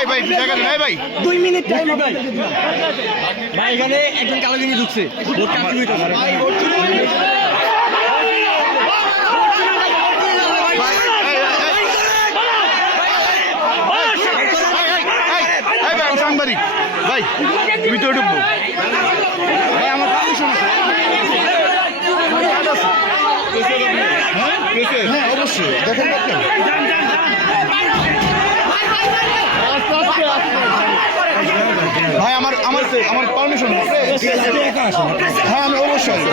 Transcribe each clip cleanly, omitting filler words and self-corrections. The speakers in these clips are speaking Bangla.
এই ভাই জায়গা দেন, এই ভাই 2 মিনিট টাইম ভাই এখানে একজন কালো গেঞ্জি ঢুকছে ভোট কাটতে হইতাছে সাংবাদিক ভাই ভিতরে ঢুকবো ভাই, আমার পারমিশন আছে। হ্যাঁ অবশ্যই দেখেন ভাই, আমার আমার আমার পারমিশন আছে। হ্যাঁ আমি অবশ্যই আছি।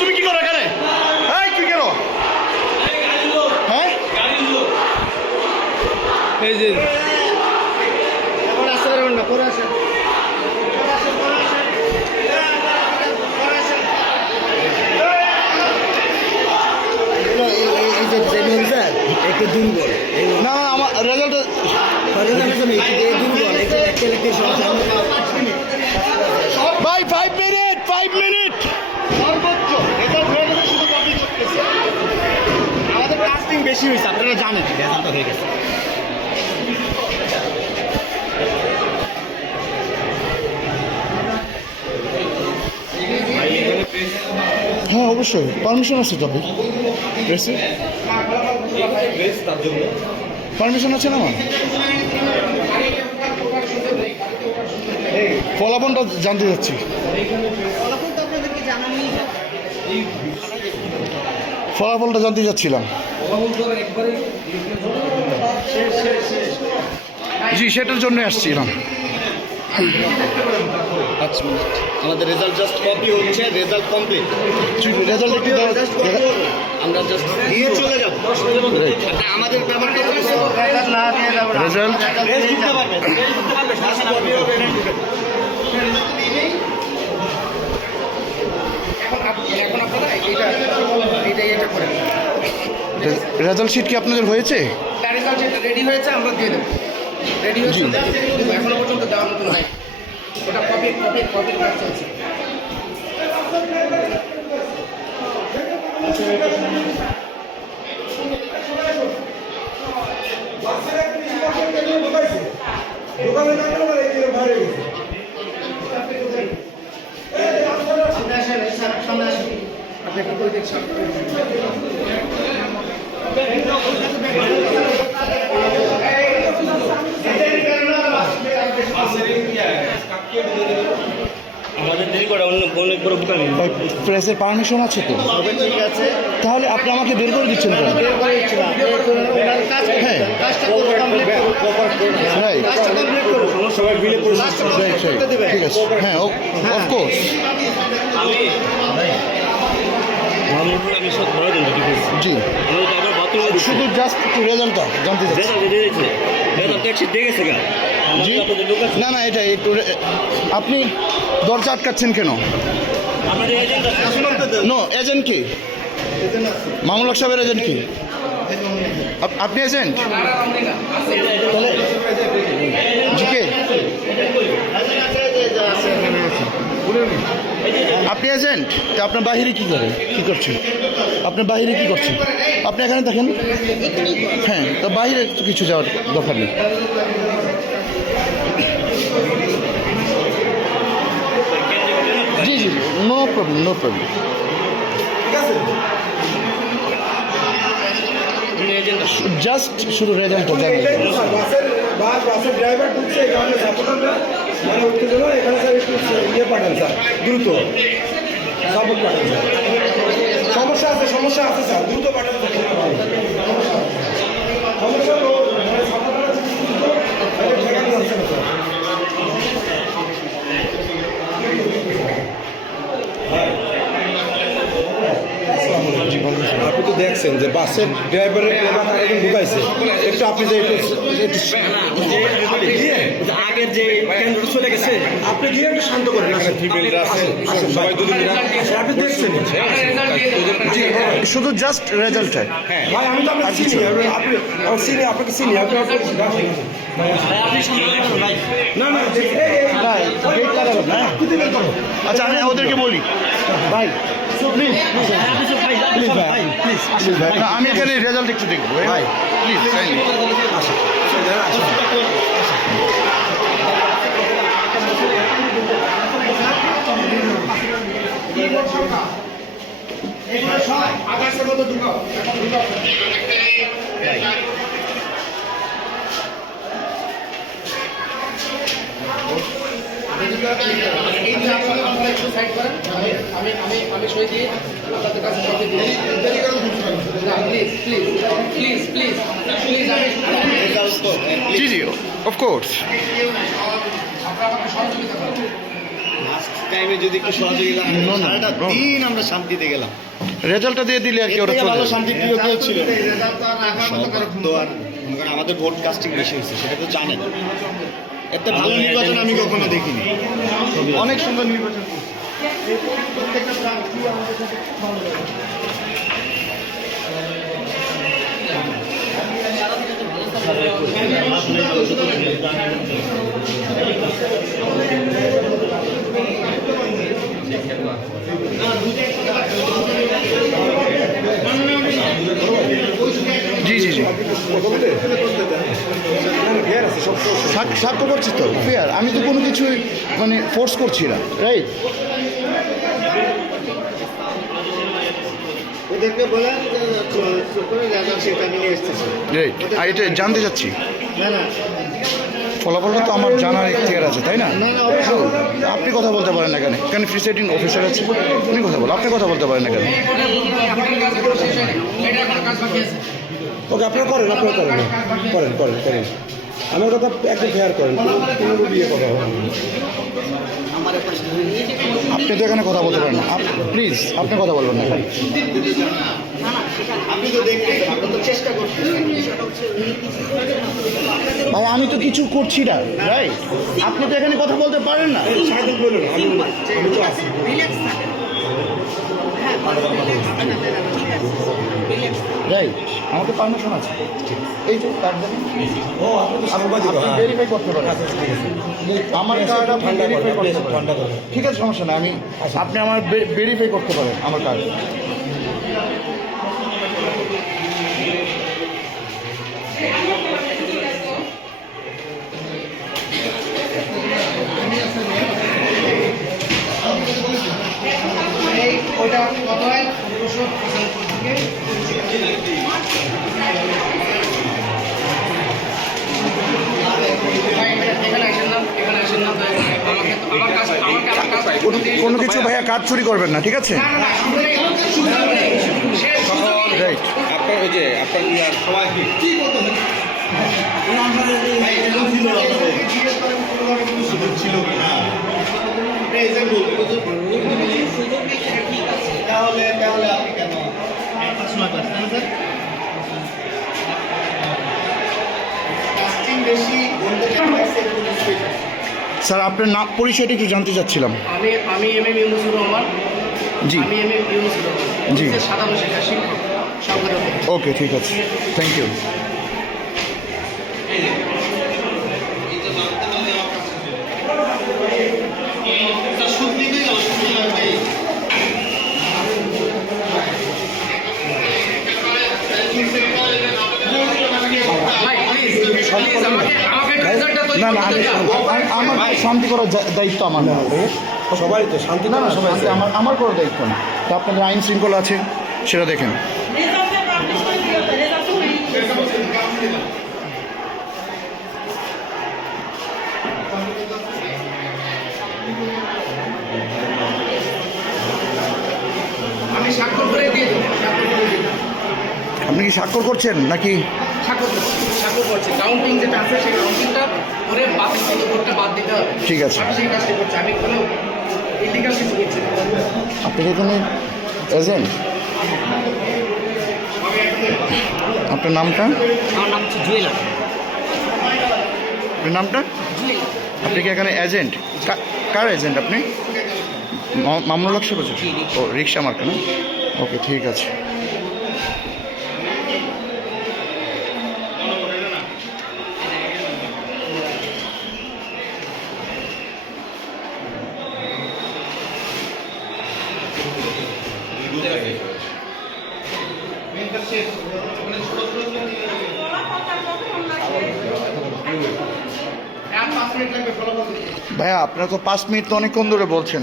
তুমি কি করো এখানে? এই তুই কেন? হ্যাঁ এই যে একটু দুর্বল না না আমার রেজাল্ট ভাই 5 মিনিট সর্বোচ্চ রেজাল্ট হয়ে গেছে, শুধু কপি করতেছে। আমাদের কাস্টিং বেশি হয়েছে, আপনারা জানেন রেজাল্ট হয়ে গেছে। হ্যাঁ অবশ্যই পারমিশন আছে, তবে প্রেসের পারমিশন আছে না আমার। ফলাফলটা জানতে যাচ্ছি। ফলাফলটা জানতে যাচ্ছিলাম। জি সেটার জন্য আসছিলাম। আমাদের রেজাল্ট জাস্ট কপি হচ্ছে, রেজাল্ট কমপ্লিট। রেজাল্ট একটু আমরা জাস্ট দিয়ে চলে যাব। আমাদের ব্যাপারটা রেজাল্ট রেজাল্ট শিট কি আপনাদের হয়েছে? রেজাল্ট রেডি হয়েছে, আমরা দিয়ে দেবো। রেডি হয়েছে, এখনো পর্যন্ত দেওয়ার মতন হয়। ওটা কপির কাজ চলছে। আপনি একটা করে দেখছেন আমাদের দেরি করে অনেক বড় বুকা নেই। প্রেসের পারমিশন আছে তো? ঠিক আছে, তাহলে আপনি আমাকে বের করে দিচ্ছেন কেন? হ্যাঁ সবাই মিলে ঠিক আছে। হ্যাঁ অফকোর্স। আমি সব ধরে দিন জি শুধু জাস্ট একটু রেজাল্টটা জানতে চাচ্ছি। জি না না এটা একটু আপনি দরজা আটকাচ্ছেন কেন? নো এজেন্ট কি? মামুল হক সাহেবের এজেন্ট কি? আপনি এজেন্ট? তাহলে জি কে? আপনি এজেন্ট? তা আপনার বাহিরে কী করেন, কী করছেন? আপনার বাহিরে কী করছেন? আপনি এখানে থাকেন। হ্যাঁ তো বাহিরে তো কিছু যাওয়ার দরকার নেই। জি জি no problem no problem. Just শুধু রেজাল্টটা জানেন। বাসের ড্রাইভার ঢুকছে, এখানে সাপোর্টাররা মানে উত্তেজনা, এখানে স্যার একটু ইয়ে পাঠান স্যার, দ্রুত সাপোর্ট পাঠান স্যার। সমস্যা আছে স্যার দ্রুত পাঠাতে হবে। সমস্যা হলো মানে ছাত্ররা দ্রুত ঠেকানো যাচ্ছে না স্যার। আপনি তো দেখছেন যে বাসের ড্রাইভারের এলাকা একজন ঢুকাইছে, একটু আপনি যে আগের যে কেন্দ্র চলে গেছে আপনি গিয়ে একটু শান্ত করেন। সবাই যদি আপনি দেখছেন শুধু জাস্ট রেজাল্ট হয়। ভাই আমি তো আপনাকে চিনি, আপনি চিনি, আপনাকে চিনি, আপনি না না আচ্ছা আমি ওদেরকে বলি ভাই প্লিজ প্লিজ ভাই প্লিজ প্লিজ ভাই আমি এখানে রেজাল্ট একটু দেখবো ভাই প্লিজ আকাশের মতো ঢুকাও এই যে আপনারা আপনারা একটু সাইড করেন, আমি সই দিয়ে আপনাদের কাছে কপি দিই। না please please please please please G G of course আপনারা আমাকে সহযোগিতা করেন। টাইমে যদি একটু সহযোগিতা সারাটা দিন আমরা শান্তিতে গেলাম। রেজাল্টটা দিয়ে দিলে আর কি এর ওরা থেকে চলে ভালো যাবে। শান্তি প্রিয় কেউ ছিল না। রেজাল্ট তো আর রাখার মতো কারো তো আর মনে করেন আমাদের ভোট কাস্টিং বেশি হয়েছে, সেটা তো জানেন। এত ভালো নির্বাচন আমি কখনো দেখিনি। অনেক সুন্দর নির্বাচন প্রত্যেকটা প্রার্থী আমাদের সাথে ভালো লাগে। জি জি জি সাক্ষ্য করছি তো ফেয়ার, আমি তো কোনো কিছুই মানে ফোর্স করছি না, রাইট? ওদেরকে বলে রেজাল্ট সেটা নিয়ে এসতেছে। রাইট, আর এটা জানতে চাচ্ছি না না ফলাফলটা তো আমার জানার ইখতিয়ার আছে, তাই না? না, অবশ্যই। আপনি কথা বলতে পারেন না কেন? এখানে প্রিসাইডিং অফিসার আছে, উনি কথা বলেন, আপনি কথা বলতে পারেন না কেন? আপনার কাছে কোনো শেষ হয়নি, এটা এখন কাজ বাকি আছে। ওকে আপনারা করেন করেন করেন করেন আমার কথা একটু ফেয়ার করেন, কোনো বিয়ে কথা হবে না। আপনি তো এখানে কথা বলতে পারেন না, প্লিজ আপনি কথা বলবেন না। আপনি তো দেখতেছেন, আমরা তো চেষ্টা করছি। ভাই আমি তো কিছু করছি না, রাইট? আপনি তো এখানে কথা বলতে পারেন না, সাহেব বলুন, আমি তো আছি। রাইট? আমাকে পারমিশন আছে, এই যে কার্ড দেন, ও আপনি তো সাংবাদিক, আপনি ভেরিফাই করতে পারেন। আমার কার্ড আপনি ঠান্ডা ভেরিফাই করেন, করতে পারেন। ঠান্ডা করেন। ঠিক আছে, সমস্যা নেই, আমি আপনি আমার ভেরিফাই করতে পারেন আমার কার্ড। এই ওটা কত হয় 200 থেকে এখানে আসেন না, এখানে আসেন না। আমাকে আমার কাজ কোনো কিছু ভাইয়া কাজ চুরি করবেন না, ঠিক আছে? রাইট, আপনার ওই যে আপনার সবাই কি তাহলে আপনি কেন পড়াশোনা করছেন স্যার? কাস্টিং বেশি বলতে স্যার আপনার নাম পরিচয়টা একটু জানতে চাচ্ছিলাম। আমি এমএম ইউনুসুর রহমান। জি। আমি এমএম ইউনুসুর রহমান। জি। সাধারণ শিক্ষা শিক্ষক সংগঠন। ওকে, ঠিক আছে, থ্যাংক ইউ। ভাই প্লিজ প্লিজ আমাকে রেজাল্টটা তৈরি না না, করতে দাও। আমার শান্তি করার দায়িত্ব আমার না, সবাই তো শান্তি না না, সবাই আমার করার দায়িত্ব না। তো আপনাদের আইন শৃঙ্খলা আছে, সেটা দেখেন। আমি স্বাক্ষর করে দিয়ে দেবো। আপনি কি স্বাক্ষর করছেন নাকি? স্বাক্ষর করছি। কাউন্টিং যেটা আছে সেই কাউন্টিংটা করে বাতিল ভোটটা বাদ দিতে হবে। ঠিক আছে। আমি সেই কাজটা করছি, আমি কোনো ইলিগাল কিছু করছি না। আপনি কি এখানে এজেন্ট? আপনার নামটা? আমার নাম হচ্ছে জুয়েলার। আপনার নামটা? আপনি কি এখানে এজেন্ট? কার এজেন্ট আপনি? মামুনুল হক সাহেব বলছেন? ও রিক্সা মার্কা না? ওকে, ঠিক আছে। ভাইয়া আপনার তো 5 মিনিট তো অনেকক্ষণ ধরে বলছেন,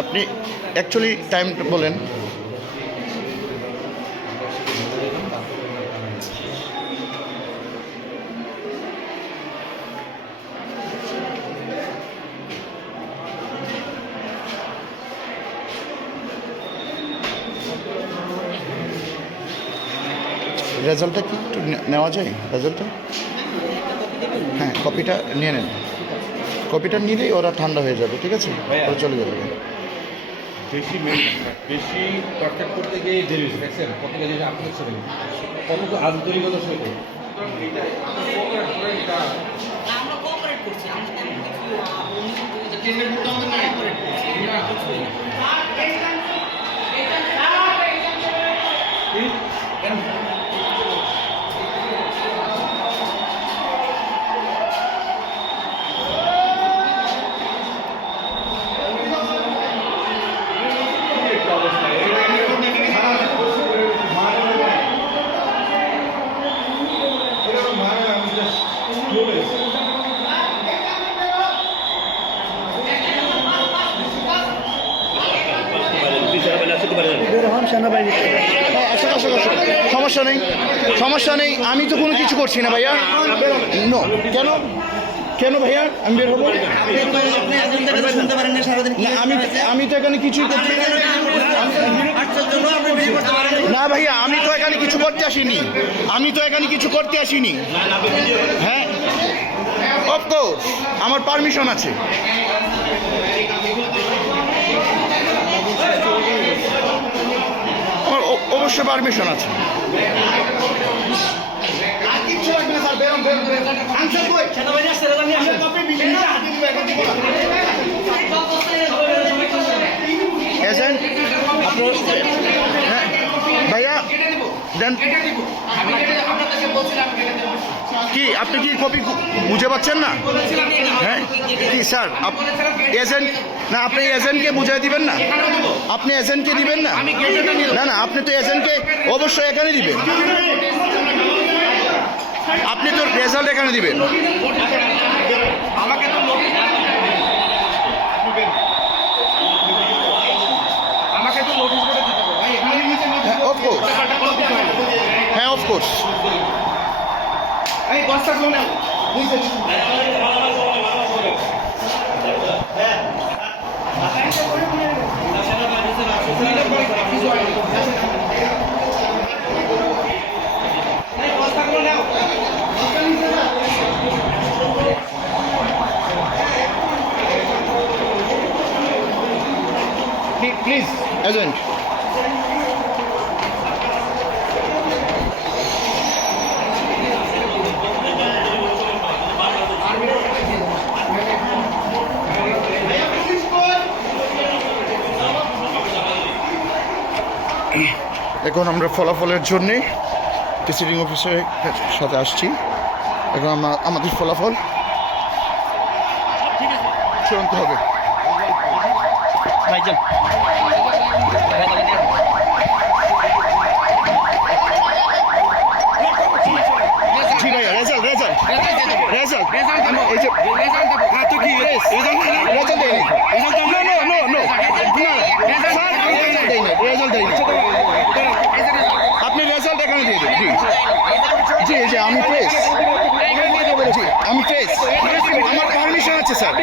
আপনি অ্যাকচুয়ালি টাইম বলেন। রেজাল্টটা কি একটু নেওয়া যায়? রেজাল্টটা হ্যাঁ, কপিটা নিয়ে নেন। কপিটা নিলেই ওরা ঠান্ডা হয়ে যাবে, ঠিক আছে? ওরা চলে যাবে। বেশি কন্ট্যাক্ট করতে গিয়ে দেরি হয়েছে, দেখছেন কত গেলে আপনি ছিলেন কত আন্তরিকতার সহিত আমরা কোঅপারেট করছি, আমরা তেমন কিছু হ্যাঁ, আসুন, আসুন, আসুন। সমস্যা নেই, সমস্যা নেই। আমি তো কোনো কিছু করছি না ভাইয়া। নো, কেন কেন ভাইয়া আমি বের হবো? না, আমি তো এখানে কিছুই করছি না। না ভাইয়া, আমি তো এখানে কিছু করতে আসিনি। আমি তো এখানে কিছু করতে আসিনি। হ্যাঁ, অফকোর্স আমার পারমিশন আছে। আমার অবশ্যই পারমিশন আছে। এজেন্ট ভাইয়া দেন কি? আপনি কি কপি বুঝে পাচ্ছেন না? হ্যাঁ কি স্যার, এজেন্ট না, আপনি এজেন্টকে বুঝিয়ে দিবেন না? আপনি এজেন্টকে দিবেন না? না না, আপনি তো এজেন্টকে অবশ্যই এখানে দিবেন। আপনি তো রেজাল্ট এখানে দিবেন। আমাকে তো নোটিশ করে দিতে হবে ভাই, এখানে নিচে নোটিশ। হ্যাঁ, অফকোর্স। হ্যাঁ, অফকোর্স। এই বস্তা গুলো নাও। Please agent. এখন আমরা ফলাফলের জন্যে প্রিসাইডিং অফিসারের সাথে আসছি। এখন আমাদের ফলাফল চূড়ান্ত হবে। ভাইজান জি ভাইয়া, রেজাল্ট রেজাল্ট রেজাল্ট এই যে হ্যাঁ, তো কি রেজাল্ট দেয়নি? No no no no, sir result দেয়নি, রেজাল্ট দেয়নি। আপনি রেজাল্ট এখানে দিয়ে দেন। জি জি জি, আমি প্রেস। জি আমি প্রেস, আমার পারমিশন আছে স্যার।